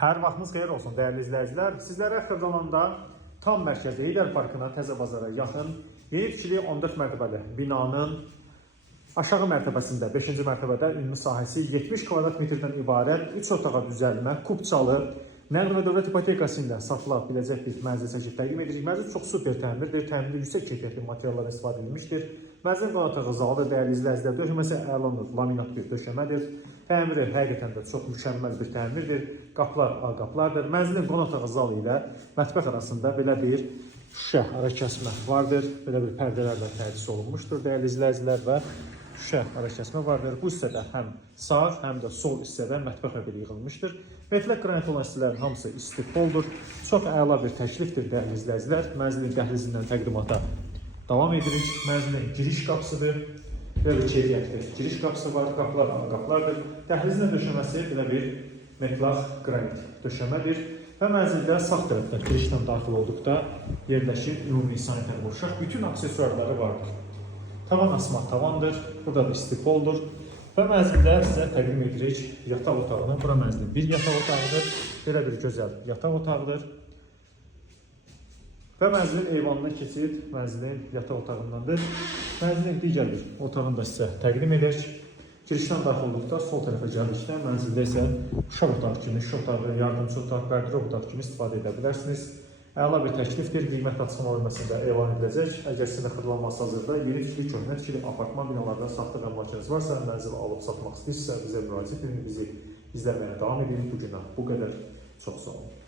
Hər vaxtınız xeyir olsun dəyərli izləyicilər. Sizlərə Xırdalanda tam mərkəzdə Heydər Parkına, Təzə Bazara yaxın yeni tikili 14 mərtəbəli binanın aşağı mərtəbəsində 5-ci mərtəbədə ümumi sahəsi 70 kvadrat metrdən ibarət 3 otağa düzəlmə, kubçalı, nəqd və dövlət ipotekası ilə satıla biləcək bir mənzil çəkib təqdim edirik. Mənzil çox super təmirdir, təmirdə yüksək keyfiyyətli materiallar istifadə edilmişdir. Mənzilin qonaq otağı zalıdır, dəyərli izləyicilər. Döşəməsi əlandır, laminat bir döşəmədir. Təmiri həqiqətən də çox mükəmməl bir təmirdir. Qapılar ağ qapılardır. Mənzilin qonaq otağı zalı ilə mətbəx arasında belə bir şüşə arakəsmə vardır. Belə bir pərdələrlə təchiz olunmuşdur dəyərli izləyicilər və şüşə arakəsmə vardır. Bu hissədə həm sağ, həm də sol hissədə mətbəx möbeli yığılmışdır. Metlək qranit olan hissələrin hamısı istifoldur. Çox əla bir təklifdir dəyərli izləyicilər. Mənzilin dəhlizindən təqdimata davam edirik. Mənzilin giriş qapısıdır. Belə bir keyfiyyətli giriş qapısı var. Qapılar ağ qapılardır. Dəhlizin döşəməsi belə bir metlaq qranit döşəmədir. Və mənzildə sağ tərəfdə girişdən daxil olduqda yerləşir ümumi sanitar qurşaq. Bütün aksesuarları vardır. Tavan asma tavandır. Burada da istifoldur. Və mənzildə sizə təqdim edirik yataq otağını. Bura mənzilin bir yataq otağıdır. Belə bir gözəl yataq otağıdır. Və mənzilin eyvanına keçid mənzilin yataq otağındandır. Mənzilin digər bir otağını da sizə təqdim edirik. Girişdən daxil olduqda sol tərəfə gəldikdə mənzildə isə uşaq otağı kimi, iş otağı, yardımçı otaq, qardirob otağı kimi istifadə edə bilərsiniz. Əla bir təklifdir, qiymət açıqlama bölməsində elan ediləcək. Əgər sizin xırdalanması hazırda yeni tikili köhnə tikili apartman binalarda saxlıq əmlakınız varsa, mənzil alıb satmaq istəyirsə bizə müraciət edin, bizi izləməyə davam edin. Bu günə bu qədər. Çox sağ olun.